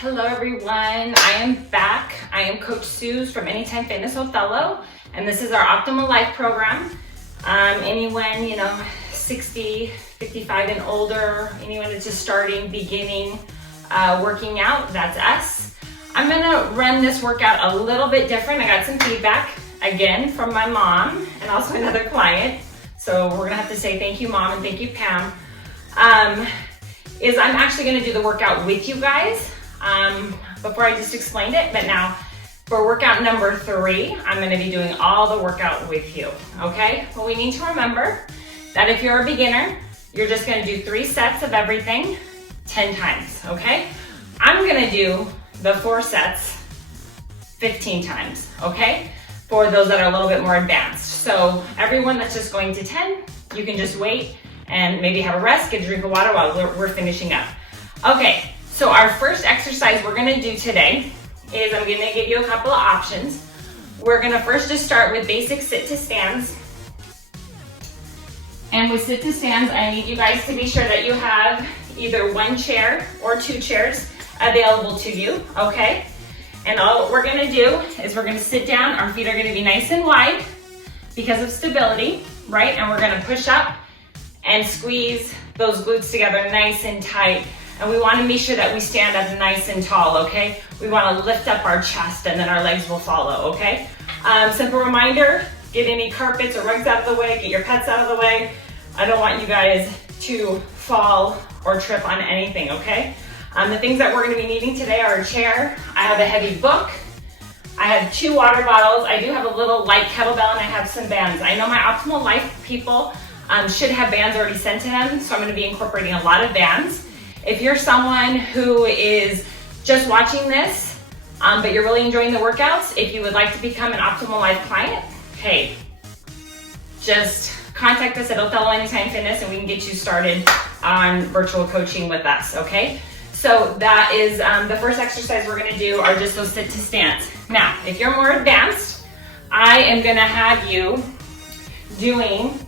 Hello everyone, I am back. I am Coach Suz from Anytime Fitness Othello, and this is our Optimal Life program. Anyone, 60, 55 and older, anyone that's just starting, beginning, working out, that's us. I'm gonna run this workout a little bit different. I got some feedback, again, from my mom and also another client. So we're gonna have to say thank you, Mom, and thank you, Pam. I'm actually gonna do the workout with you guys. Before I just explained it, but now for workout number 3, I'm going to be doing all the workout with you, okay? Well, we need to remember that if you're a beginner, you're just going to do 3 sets of everything 10 times, okay? I'm going to do the 4 sets 15 times, okay? For those that are a little bit more advanced. So everyone that's just going to 10, you can just wait and maybe have a rest, get a drink of water while we're finishing up. Okay. So our first exercise we're gonna do today is I'm gonna give you a couple of options. We're gonna first just start with basic sit to stands. And with sit to stands, I need you guys to be sure that you have either 1 chair or 2 chairs available to you, okay? And all we're gonna do is we're gonna sit down, our feet are gonna be nice and wide because of stability, right? And we're gonna push up and squeeze those glutes together nice and tight. And we want to make sure that we stand up nice and tall, okay? We want to lift up our chest and then our legs will follow, okay? Simple reminder, get any carpets or rugs out of the way, get your pets out of the way. I don't want you guys to fall or trip on anything, okay? The things that we're going to be needing today are a chair. I have a heavy book. I have 2 water bottles. I do have a little light kettlebell and I have some bands. I know my Optimal Life people should have bands already sent to them, so I'm going to be incorporating a lot of bands. If you're someone who is just watching this, but you're really enjoying the workouts, if you would like to become an Optimal Life client, hey, just contact us at Othello Anytime Fitness and we can get you started on virtual coaching with us, okay? So that is the first exercise we're gonna do are just those sit to stands. Now, if you're more advanced, I am gonna have you doing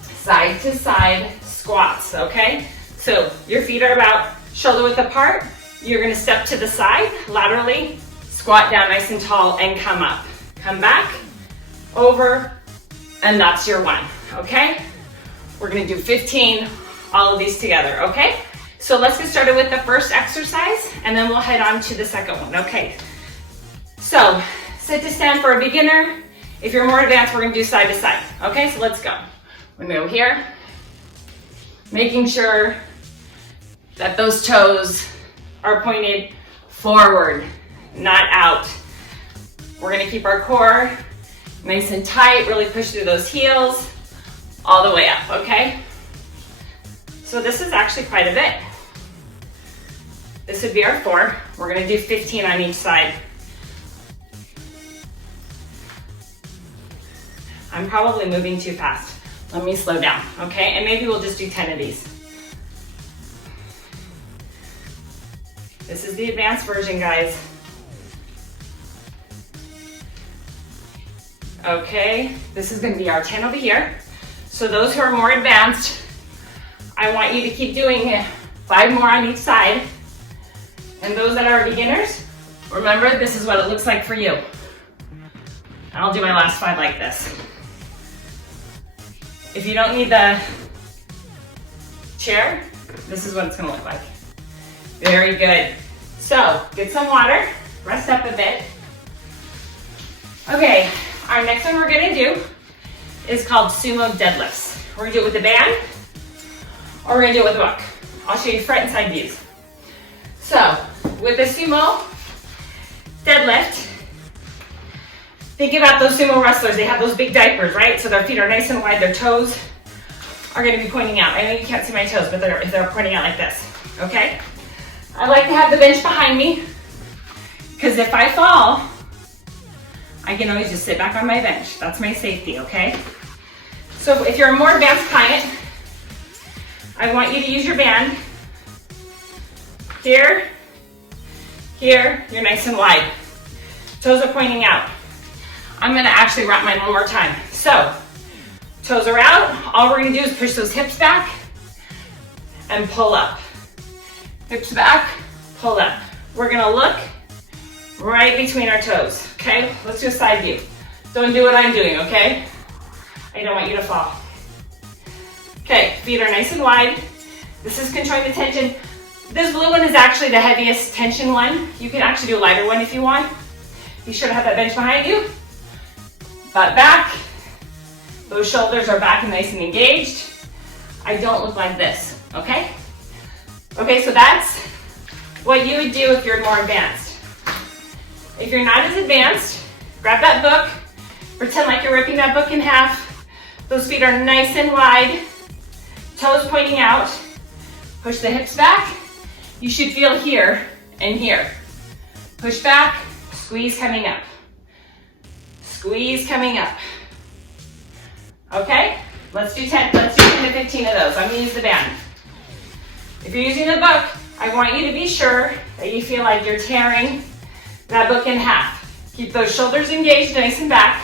side to side squats, okay? So your feet are about shoulder width apart. You're gonna step to the side, laterally, squat down nice and tall and come up. Come back, over, and that's your 1, okay? We're gonna do 15, all of these together, okay? So let's get started with the first exercise and then we'll head on to the second one, okay? So sit to stand for a beginner. If you're more advanced, we're gonna do side to side, okay? So let's go. We're gonna go here, making sure that those toes are pointed forward, not out. We're gonna keep our core nice and tight, really push through those heels all the way up, okay? So this is actually quite a bit. This would be our 4. We're gonna do 15 on each side. I'm probably moving too fast. Let me slow down, okay? And maybe we'll just do 10 of these. This is the advanced version, guys. Okay, this is gonna be our 10 over here. So those who are more advanced, I want you to keep doing 5 more on each side. And those that are beginners, remember this is what it looks like for you. And I'll do my last 5 like this. If you don't need the chair, this is what it's gonna look like. Very good. So, get some water, rest up a bit. Okay, our next one we're gonna do is called sumo deadlifts. We're gonna do it with the band, or we're gonna do it with the book. I'll show you front and side views. So, with the sumo deadlift, think about those sumo wrestlers. They have those big diapers, right? So their feet are nice and wide, their toes are gonna be pointing out. I know you can't see my toes, but they're pointing out like this, okay? I like to have the bench behind me, because if I fall, I can always just sit back on my bench. That's my safety, okay? So if you're a more advanced client, I want you to use your band. Here, here, you're nice and wide. Toes are pointing out. I'm gonna actually wrap mine one more time. So, toes are out. All we're gonna do is push those hips back and pull up. Hips back, pull up. we're gonna look right between our toes, okay? Let's do a side view. Don't do what I'm doing, okay? I don't want you to fall. Okay, feet are nice and wide. This is controlling the tension. This blue one is actually the heaviest tension one. You can actually do a lighter one if you want. Be sure to have that bench behind you. Butt back. Those shoulders are back and nice and engaged. I don't look like this, okay? Okay, so that's what you would do if you're more advanced. If you're not as advanced, grab that book, pretend like you're ripping that book in half. Those feet are nice and wide, toes pointing out. Push the hips back. You should feel here and here. Push back, squeeze coming up. Squeeze coming up. Okay, let's do 10 to 15 of those. I'm gonna use the band. If you're using the book, I want you to be sure that you feel like you're tearing that book in half. Keep those shoulders engaged, nice and back.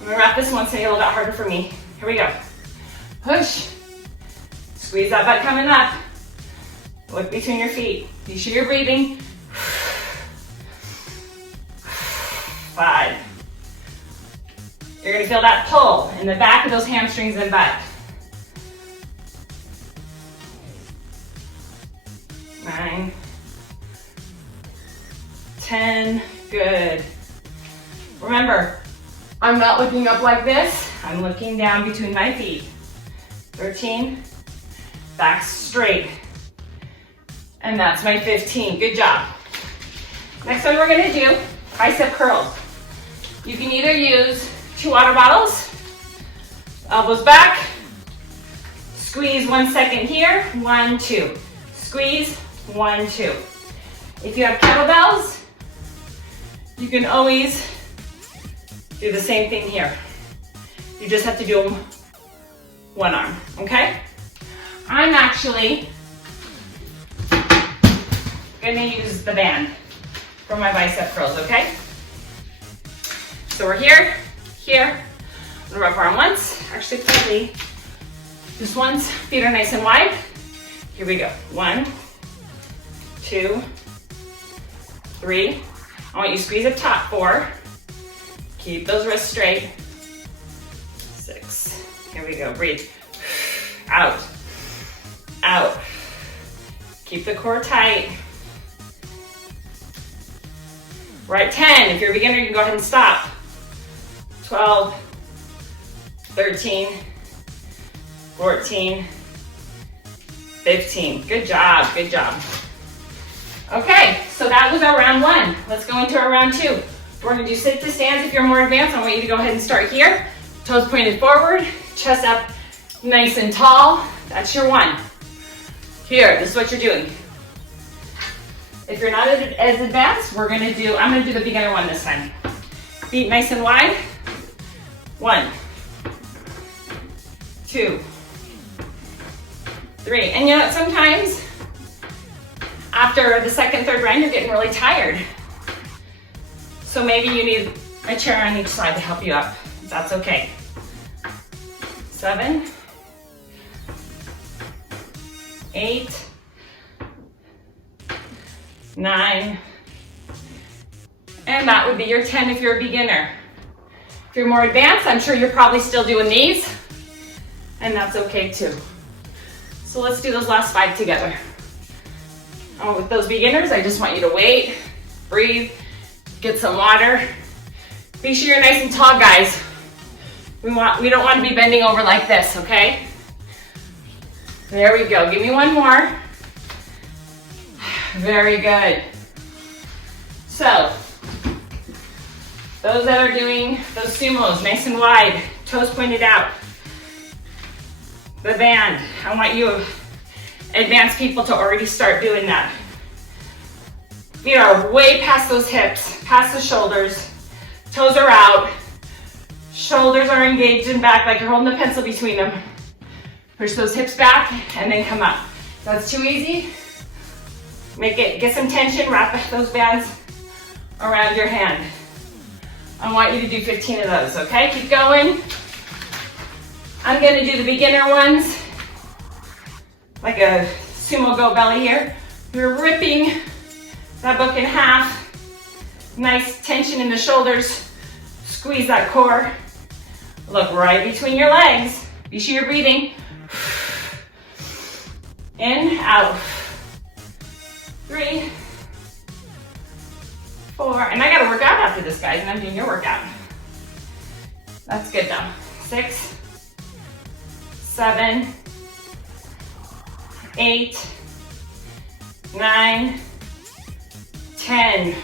I'm gonna wrap this one so it's a little bit harder for me. Here we go. Push. Squeeze that butt coming up. Look between your feet. Be sure you're breathing. 5. You're gonna feel that pull in the back of those hamstrings and butt. 9, 10, good. Remember, I'm not looking up like this. I'm looking down between my feet. 13, back straight. And that's my 15, good job. Next one we're gonna do bicep curls. You can either use 2 water bottles, elbows back, squeeze 1 second here, 1, 2. Squeeze, 1, 2. If you have kettlebells, you can always do the same thing here. You just have to do them one arm, okay? I'm actually gonna use the band for my bicep curls, okay? So we're here, here. I'm gonna rub arm once, actually probably just once. Feet are nice and wide. Here we go. 1, 2, 3. I want you to squeeze up top. 4. Keep those wrists straight. 6. Here we go. Breathe. Out. Out. Keep the core tight. We're at 10. If you're a beginner, you can go ahead and stop. 12, 13, 14, 15. Good job, good job. Okay, so that was our round 1. Let's go into our round 2. We're gonna do sit to stands. If you're more advanced, I want you to go ahead and start here. Toes pointed forward, chest up nice and tall. That's your 1. Here, this is what you're doing. If you're not as advanced, I'm gonna do the beginner one this time. Feet nice and wide. 1, 2, 3. And you know what, sometimes after the second, third round, you're getting really tired. So maybe you need a chair on each side to help you up. That's okay. 7, 8, 9, and that would be your 10 if you're a beginner. If you're more advanced, I'm sure you're probably still doing these, and that's okay too. So let's do those last 5 together. With those beginners, I just want you to wait, breathe, get some water. Be sure you're nice and tall, guys. We don't want to be bending over like this, okay? There we go. Give me one more. Very good. So, those that are doing those sumos, nice and wide, toes pointed out. The band, I want you advanced people to already start doing that. Feet are way past those hips, past the shoulders. Toes are out. Shoulders are engaged in back like you're holding a pencil between them. Push those hips back and then come up. If that's too easy, get some tension, wrap those bands around your hand. I want you to do 15 of those, okay? Keep going. I'm gonna do the beginner ones, like a sumo go belly here. We're ripping that book in half. Nice tension in the shoulders. Squeeze that core. Look right between your legs. Be sure you're breathing. In, out. 3, 4, and I gotta work out after this, guys, and I'm doing your workout. That's good though. 6, 7, 8, 9, 10.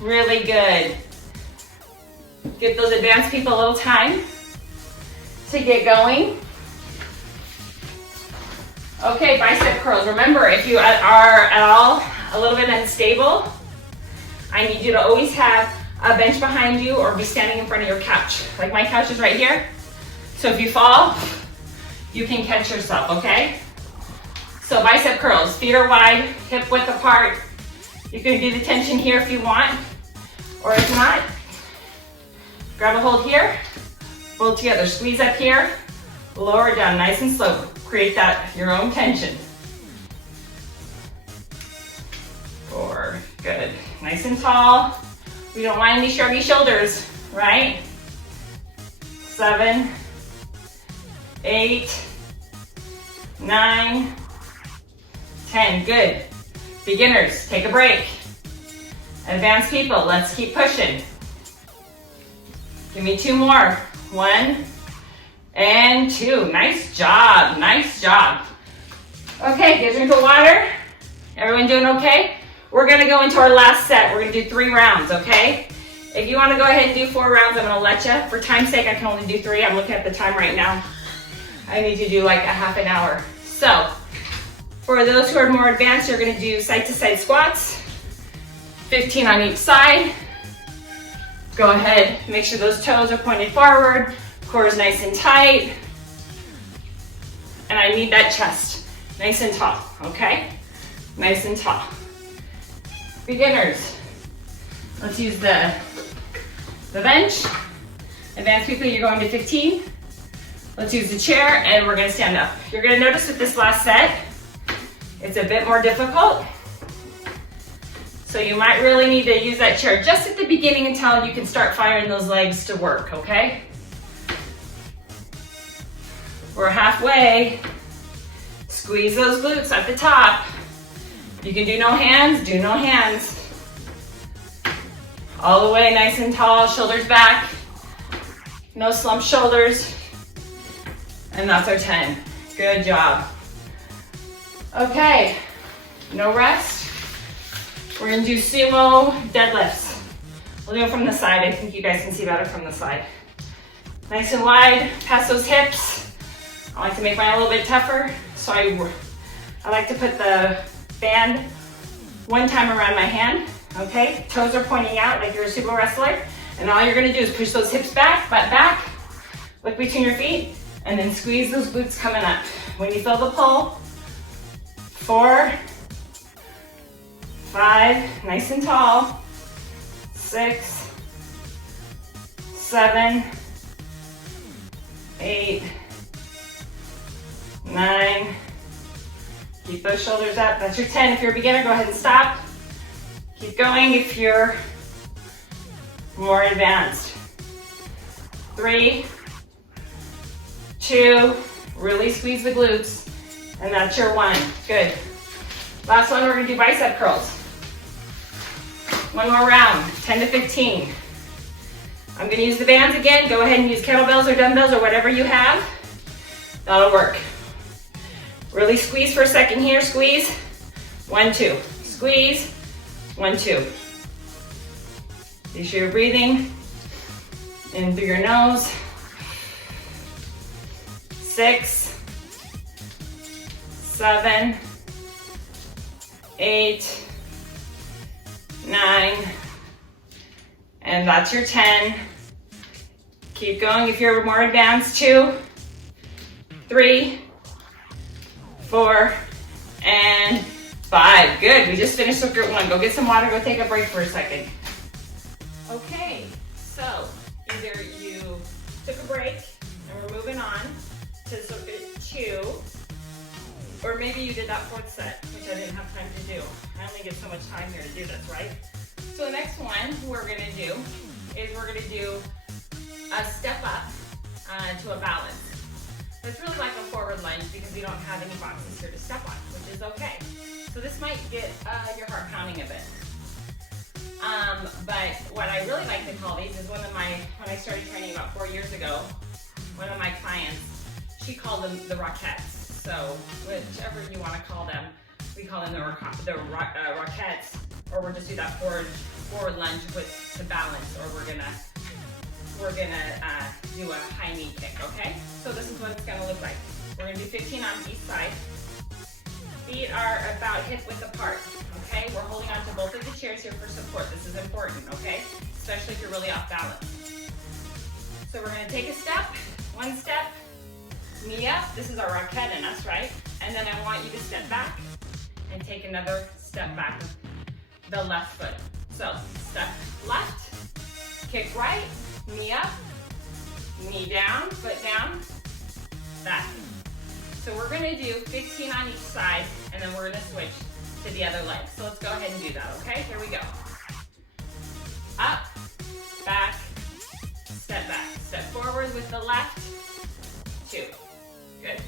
Really good. Give those advanced people a little time to get going. Okay, bicep curls. Remember, if you are at all a little bit unstable, I need you to always have a bench behind you or be standing in front of your couch. Like my couch is right here. So if you fall, you can catch yourself, okay? So bicep curls, feet are wide, hip width apart. You can do the tension here if you want, or if not, grab a hold here, pull together, squeeze up here, lower it down nice and slow. Create that, your own tension. 4, good. Nice and tall. We don't want any shruggy shoulders, right? 7, 8, 9, 10, good. Beginners, take a break. Advanced people, let's keep pushing. Give me 2 more. 1 and 2. Nice job, nice job. Okay, get a drink of water. Everyone doing okay? We're gonna go into our last set. We're gonna do 3 rounds, okay? If you wanna go ahead and do 4 rounds, I'm gonna let you. For time's sake, I can only do 3. I'm looking at the time right now. I need to do like a half an hour. So, for those who are more advanced, you're gonna do side to side squats, 15 on each side. Go ahead, make sure those toes are pointed forward, core is nice and tight. And I need that chest, nice and tall, okay? Nice and tall. Beginners, let's use the bench. Advanced people, you're going to 15. Let's use the chair and we're gonna stand up. You're gonna notice with this last set, it's a bit more difficult. So you might really need to use that chair just at the beginning until you can start firing those legs to work, okay? We're halfway. Squeeze those glutes at the top. You can do no hands, do no hands. All the way nice and tall, shoulders back. No slumped shoulders. And that's our 10. Good job. Okay, no rest. We're gonna do sumo deadlifts. We'll do it from the side. I think you guys can see better from the side. Nice and wide, past those hips. I like to make mine a little bit tougher. So I like to put the band 1 time around my hand, okay? Toes are pointing out like you're a sumo wrestler. And all you're gonna do is push those hips back, butt back, look between your feet, and then squeeze those glutes coming up. When you feel the pull, 4, 5, nice and tall, 6, 7, 8, 9, keep those shoulders up. That's your 10. If you're a beginner, go ahead and stop. Keep going if you're more advanced. 3, 2, really squeeze the glutes, and that's your 1. Good. Last one, we're gonna do bicep curls. 1 more round, 10 to 15. I'm gonna use the bands again. Go ahead and use kettlebells or dumbbells or whatever you have. That'll work. Really squeeze for a second here, squeeze. 1, 2, squeeze, 1, 2. Be sure you're breathing in through your nose. 6, 7, 8, 9, and that's your 10. Keep going if you're more advanced. 2, 3, 4, and 5. Good, we just finished with group 1. Go get some water, go take a break for a second. Okay, so either you took a break and we're moving on to circuit 2, Or maybe you did that fourth set, which I didn't have time to do. I only get so much time here to do this, right? So the next one we're gonna do is we're gonna do a step up to a balance. It's really like a forward lunge because you don't have any boxes here to step on, which is okay. So this might get your heart pounding a bit. But what I really like to call these is when I started training about 4 years ago, one of my clients, she called them the Rockettes. So whichever you want to call them, we call them the Rockettes, or we'll just do that forward lunge to balance, or we're gonna do a high knee kick, okay? So this is what it's gonna look like. We're gonna do 15 on each side. Feet are about hip width apart, okay? We're holding on to both of the chairs here for support. This is important, okay? Especially if you're really off balance. So we're gonna take a step, one step, knee up. This is our rocket in us, right? And then I want you to step back and take another step back with the left foot. So step left, kick right, knee up, knee down, foot down, back. So we're gonna do 15 on each side, and then we're gonna switch to the other leg. So let's go ahead and do that, okay? Here we go. Up, back, step forward with the left, 2, good,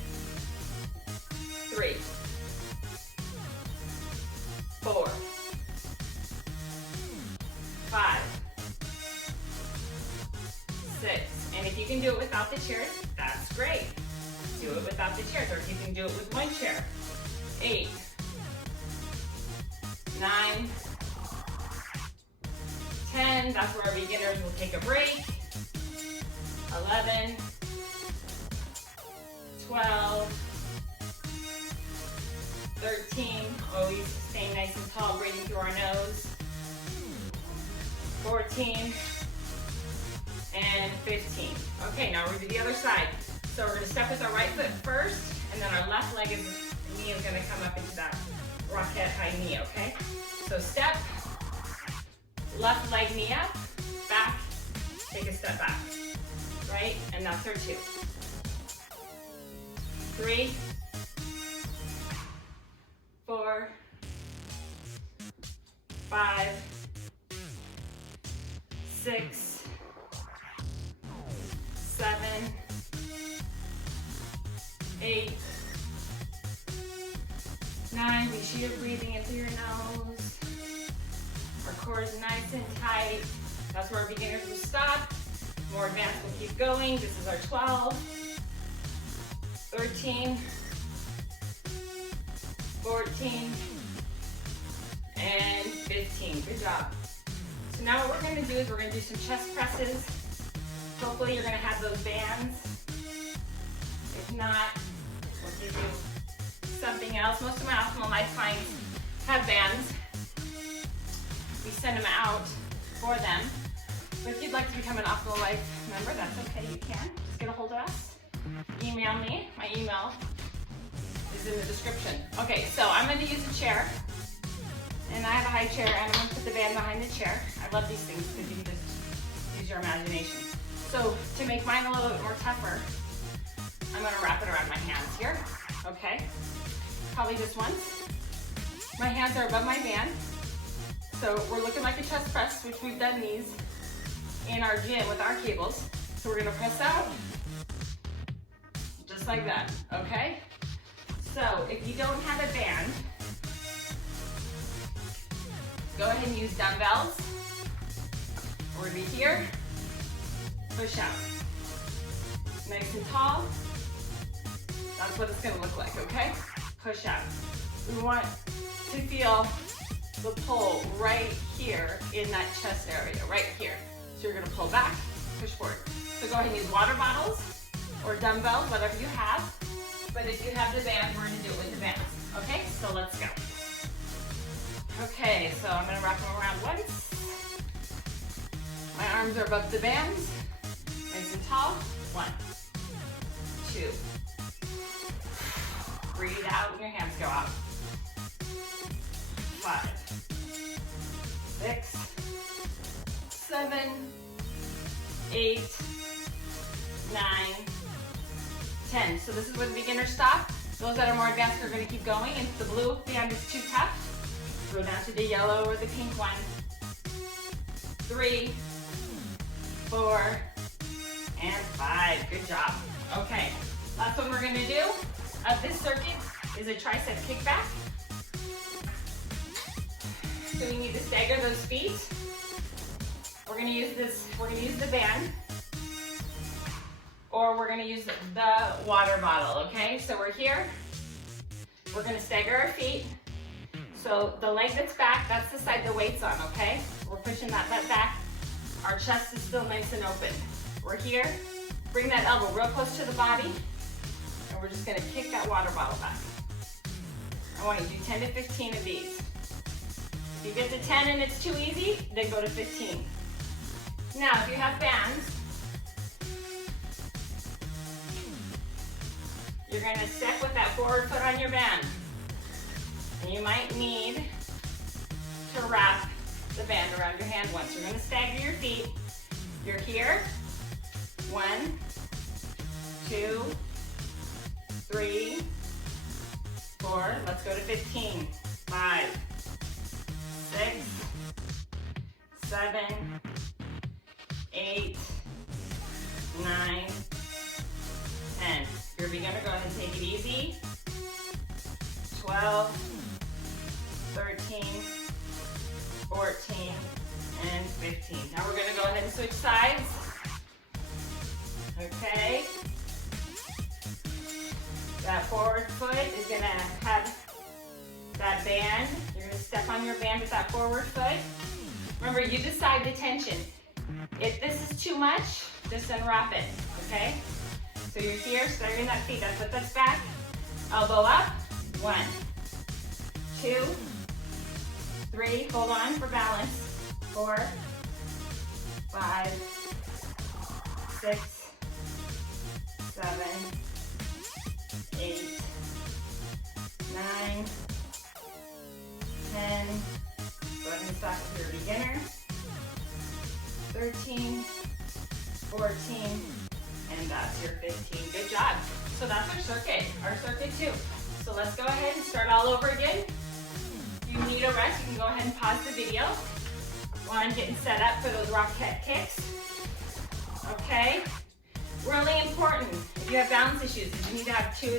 3, 4, 5, 6, and if you can do it without the chairs, that's great. Do it without the chairs, or if you can do it with one chair. 8, 9, 10, that's where our beginners will take a break. 11, 12, 13, always staying nice and tall, breathing through our nose. 14, and 15. Okay, now we're gonna do the other side. So we're gonna step with our right foot first, and then our left knee is gonna come up into that rocket high knee, okay? So step, left leg knee up, back, take a step back, right? And that's our 2. 3, 4, 5, 6, 7, 8, 9, make sure you're breathing in through your nose. Our core is nice and tight. That's where our beginners will stop. More advanced will keep going. This is our 12, 13, 14, and 15. Good job. So now what we're going to do is we're going to do some chest presses. Hopefully you're going to have those bands. If not, we'll give you something else. Most of my Optimal Life clients have bands. We send them out for them. But if you'd like to become an Optimal Life member, that's okay, you can. Just get a hold of us. Email me. My email is in the description. Okay, so I'm going to use a chair. And I have a high chair, and I'm going to put the band behind the chair. I love these things because you can just use your imagination. So to make mine a little bit more tougher, I'm going to wrap it around my hands here. Okay? Probably just once. My hands are above my band. So we're looking like a chest press, which we've done these in our gym with our cables. So we're going to press out just like that. Okay? So if you don't have a band, go ahead and use dumbbells. We're gonna be here, push out. Nice and tall. That's what it's gonna look like, okay? Push out. We want to feel the pull right here in that chest area, right here. So you're gonna pull back, push forward. So go ahead and use water bottles or dumbbells, whatever you have. But if you have the band, we're gonna do it with the bands. Okay, so let's go. Okay, so I'm gonna wrap them around once. My arms are above the bands, nice and tall. 1, 2. Breathe out when your hands go out. 5, 6, 7, 8, 9, 10. So this is where the beginners stop. Those that are more advanced are going to keep going. If the blue band is too tough, go down to the yellow or the pink one. 3, 4, and 5. Good job. Okay, last one we're going to do of this circuit is a tricep kickback. So we need to stagger those feet. We're going to use this, we're going to use the band, or we're going to use the water bottle, okay? So we're here. We're going to stagger our feet. So the leg that's back, that's the side the weight's on, okay? We're pushing that butt back. Our chest is still nice and open. We're here. Bring that elbow real close to the body, and we're just going to kick that water bottle back. I want you to do 10 to 15 of these. If you get to 10 and it's too easy, then go to 15. Now, if you have bands, you're going to step with that forward foot on your band. And you might need to wrap the band around your hand once. You're going to stagger your feet. You're here. 1, 2, 3, 4. Let's go to 15. 5, 6, 7, 8, 9, 10. You're beginner, go ahead and take it easy. 12, 13, 14, and 15. Now we're gonna go ahead and switch sides. Okay. That forward foot is gonna have that band. You're gonna step on your band with that forward foot. Remember, you decide the tension. If this is too much, just unwrap it, okay? So you're here, staggering that feet, that foot that's back. Elbow up. 1, 2, 3, hold on for balance. 4, 5, 6, 7, 8, 9, 10. Go ahead and stop if you're a beginner. 13, 14, and that's your 15. Good job. So that's our circuit 2. So let's go ahead and start all over again. If you need a rest, you can go ahead and pause the video while I'm getting set up for those rock kicks. Okay? Really important, if you have balance issues, is you need to have two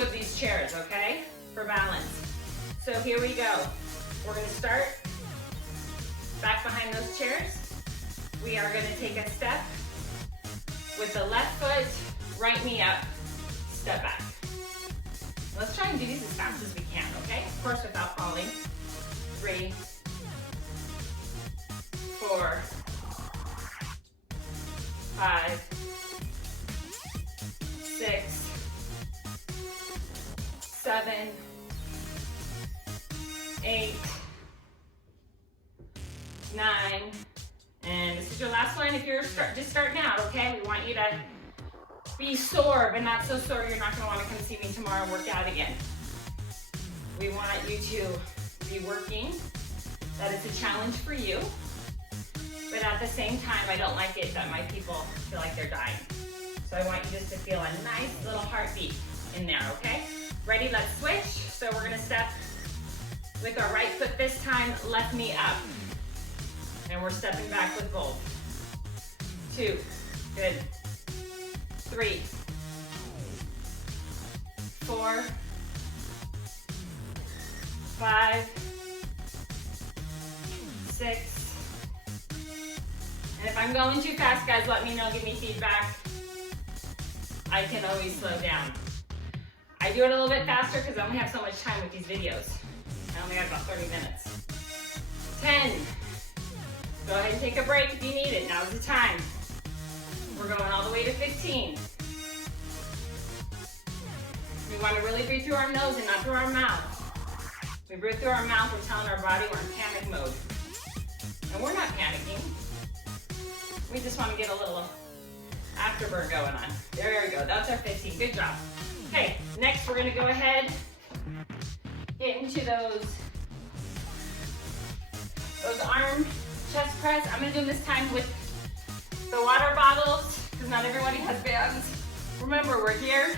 of these chairs, okay? For balance. So here we go. We're gonna start back behind those chairs. We are gonna take a step with the left foot, right knee up, step back. Let's try and do these as fast as we can, okay? Of course, without falling. 3, 4, 5, 6, 7, 8, 9, and this is your last one if you're just starting out, okay? We want you to be sore, but not so sore you're not going to want to come see me tomorrow and work out again. We want you to be working, that it's a challenge for you, but at the same time, I don't like it that my people feel like they're dying. So I want you just to feel a nice little heartbeat in there, okay? Ready, let's switch. So we're gonna step with our right foot this time, left knee up. And we're stepping back with both. 2, good. 3, 4, 5, 6, and if I'm going too fast, guys, let me know, give me feedback. I can always slow down. I do it a little bit faster because I only have so much time with these videos. I only have about 30 minutes. 10. Go ahead and take a break if you need it. Now's the time. We're going all the way to 15. We want to really breathe through our nose and not through our mouth. We breathe through our mouth, we're telling our body we're in panic mode. And we're not panicking. We just want to get a little afterburn going on. There we go, that's our 15, good job. Okay, next we're gonna go ahead, get into those arm chest press. I'm gonna do this time with the water bottles, because not everybody has bands. Remember, we're here,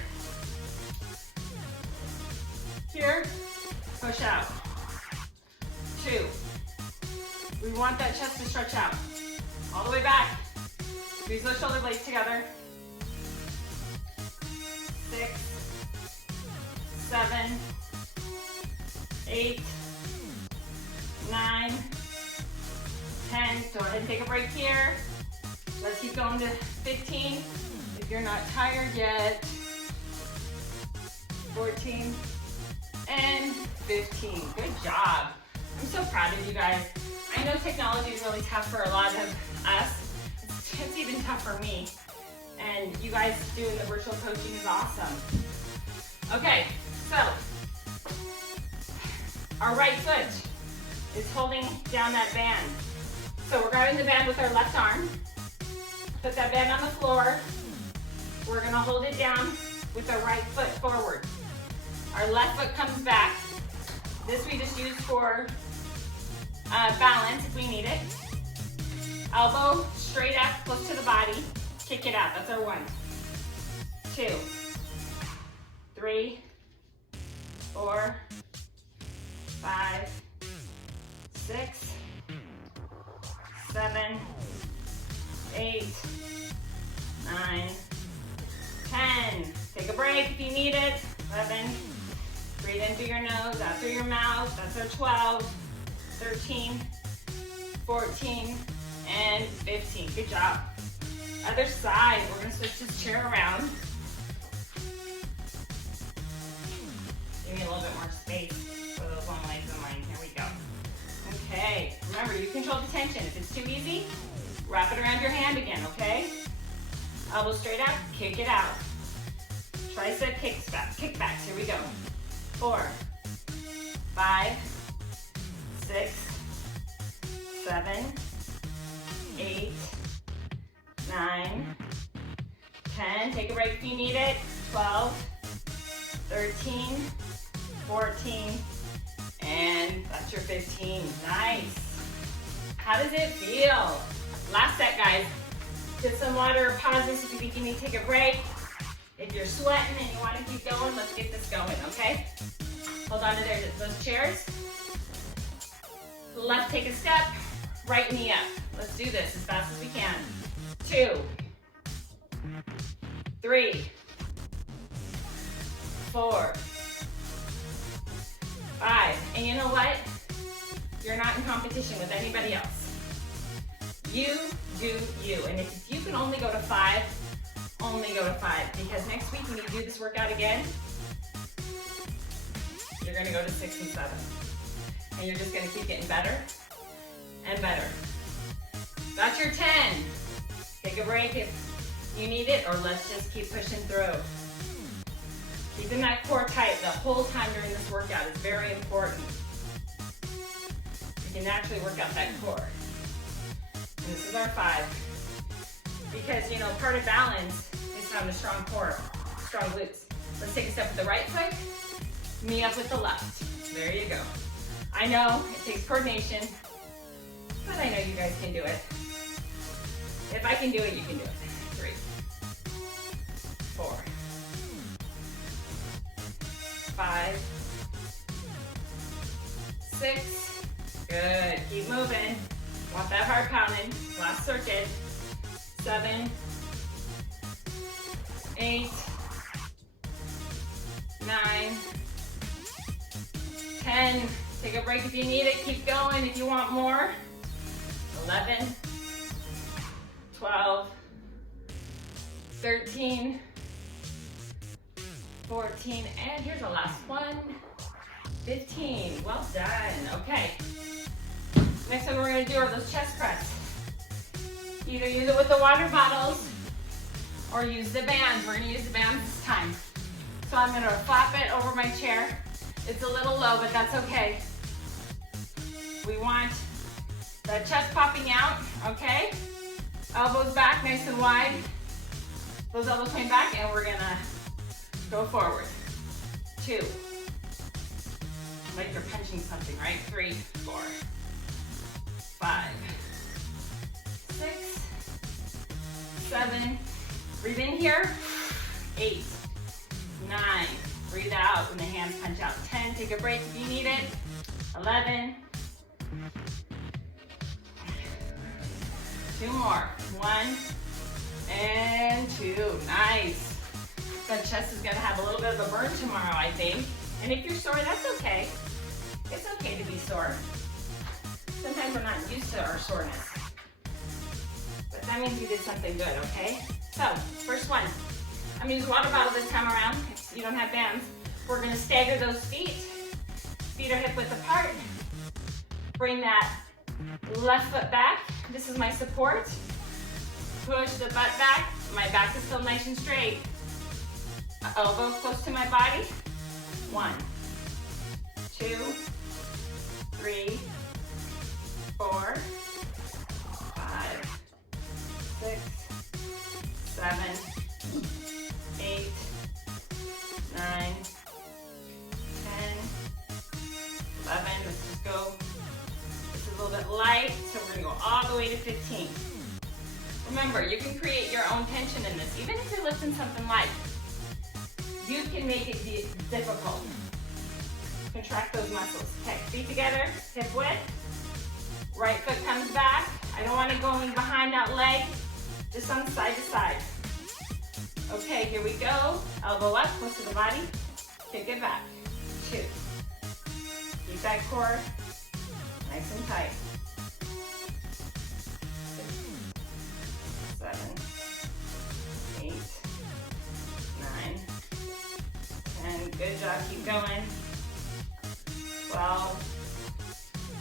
push out. 2. We want that chest to stretch out. All the way back. Squeeze those shoulder blades together. 6, 7, 8, 9, 10. Go ahead and take a break here. Let's keep going to 15. If you're not tired yet. 14 and 15. Good job. I'm so proud of you guys. I know technology is really tough for a lot of us. It's even tough for me. And you guys doing the virtual coaching is awesome. Okay, so our right foot is holding down that band. So we're grabbing the band with our left arm. Put that band on the floor. We're gonna hold it down with our right foot forward. Our left foot comes back. This we just use for balance if we need it. Elbow straight up, close to the body. Kick it out. That's our 1, 2, 3, 4, 5, 6, 7, 8, 9, 10. Take a break if you need it. 11. Breathe in through your nose, out through your mouth. That's our 12, 13, 14, and 15. Good job. Other side, we're gonna switch this chair around. Give me a little bit more space for those long legs of mine. Here we go. Okay, remember, you control the tension. If it's too easy, wrap it around your hand again, okay? Elbow straight up, kick it out. Tricep kickbacks, here we go. 4, 5, 6, 7, 8, 9, 10. Take a break if you need it. 12, 13, 14, and that's your 15. Nice. How does it feel? Last set, guys. Get some water, pause this if you think you need to take a break. If you're sweating and you want to keep going, let's get this going, okay? Hold on to those chairs. Left, take a step. Right knee up. Let's do this as fast as we can. 2, 3, 4, 5. And you know what? You're not in competition with anybody else. You do you. And if you can only go to 5, only go to 5. Because next week when you do this workout again, you're gonna go to 6 and 7. And you're just gonna keep getting better and better. That's your 10. Take a break if you need it, or let's just keep pushing through. Keeping that core tight the whole time during this workout is very important. You can actually work out that core. And this is our 5. Because, you know, part of balance is having a strong core, strong glutes. Let's take a step with the right foot, knee up with the left. There you go. I know it takes coordination, but I know you guys can do it. If I can do it, you can do it. 3, 4, 5, 6. Good. Keep moving. Want that heart pounding. Last circuit. 7, 8, 9, 10. Take a break if you need it. Keep going if you want more. 11, 12, 13, 14, and here's the last one. 15. Well done. Okay. Next one we're going to do are those chest press. Either use it with the water bottles or use the bands. We're going to use the bands this time. So I'm going to flap it over my chair. It's a little low, but that's okay. We want the chest popping out, okay? Elbows back, nice and wide. Those elbows coming back, and we're going to go forward. 2. Like you're punching something, right? 3, 4, 5, 6, 7. Breathe in here. 8, 9, breathe out when the hands punch out. 10, take a break if you need it. 11, 2 more. 1 and 2. Nice. The chest is gonna have a little bit of a burn tomorrow, I think. And if you're sore, that's okay. It's okay to be sore. Sometimes we're not used to our soreness. But that means you did something good, okay? So, first one. I'm gonna use a water bottle this time around. If you don't have bands, we're gonna stagger those feet. Feet are hip width apart. Bring that left foot back. This is my support. Push the butt back. My back is still nice and straight. Elbow close to my body. 1, 2, 3, 4, 5, 6, 7, 8, 9, 10, 11. Let's just go. This is a little bit light, so we're gonna go all the way to 15. Remember, you can create your own tension in this. Even if you're lifting something light, you can make it difficult. Contract those muscles. Okay, feet together, hip width. Right foot comes back. I don't want it going behind that leg, just on side to side. Okay, here we go. Elbow up, close to the body. Kick it back. 2. Keep that core nice and tight. 6, 7, 8, 9, 10. Good job, keep going. 12,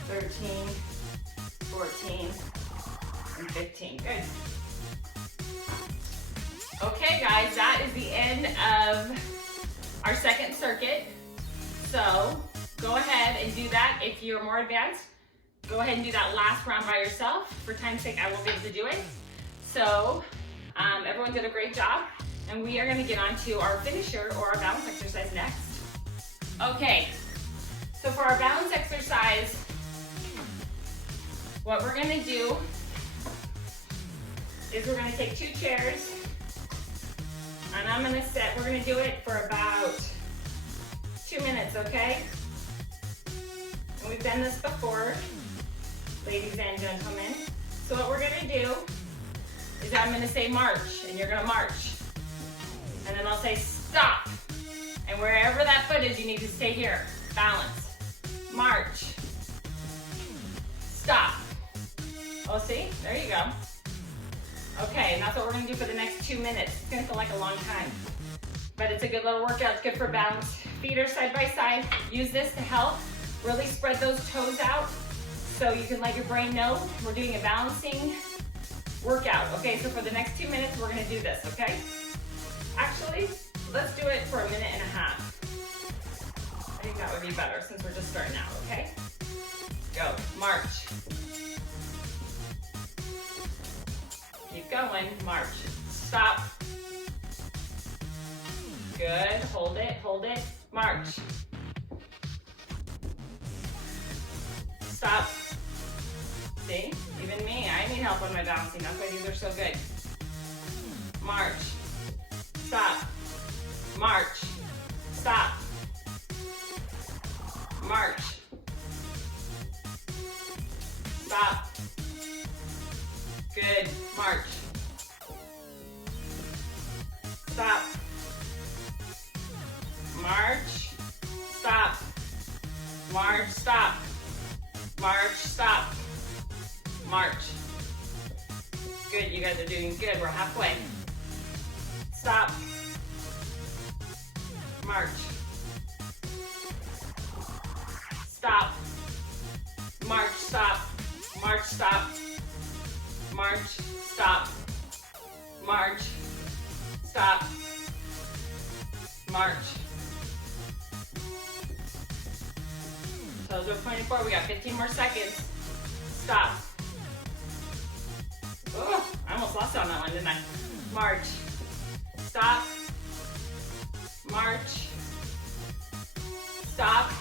13, 14, and 15. Good. Okay, guys, that is the end of our second circuit. So go ahead and do that. If you're more advanced, go ahead and do that last round by yourself. For time's sake, I won't be able to do it. So everyone did a great job, and we are going to get on to our finisher or our balance exercise next. Okay, so for our balance exercise, what we're going to do is we're going to take 2 chairs, and I'm going to we're going to do it for about 2 minutes, okay? And we've done this before, ladies and gentlemen. So what we're going to do is I'm going to say march, and you're going to march. And then I'll say stop. And wherever that foot is, you need to stay here. Balance. March. Stop. Oh, see? There you go. Okay, and that's what we're gonna do for the next 2 minutes. It's gonna feel like a long time, but it's a good little workout. It's good for balance. Feet are side by side. Use this to help really spread those toes out so you can let your brain know we're doing a balancing workout. Okay, so for the next 2 minutes, we're gonna do this, okay? Actually, let's do it for 1.5 minutes. I think that would be better since we're just starting out, okay? Go, march. Keep going, march. Stop. Good, hold it, march. Stop. See, even me, I need help on my balancing, that's why these are so good. March. Stop. March. Stop. March. Stop. Good. March. Stop. March. Stop. March. Stop. March. Stop. March. Good. You guys are doing good. We're halfway. Stop. March. Stop. March. Stop. March. Stop. March. Stop. March. Stop. March. So those are 24. We got 15 more seconds. Stop. Oh, I almost lost on that one, didn't I? March. Stop. March. Stop.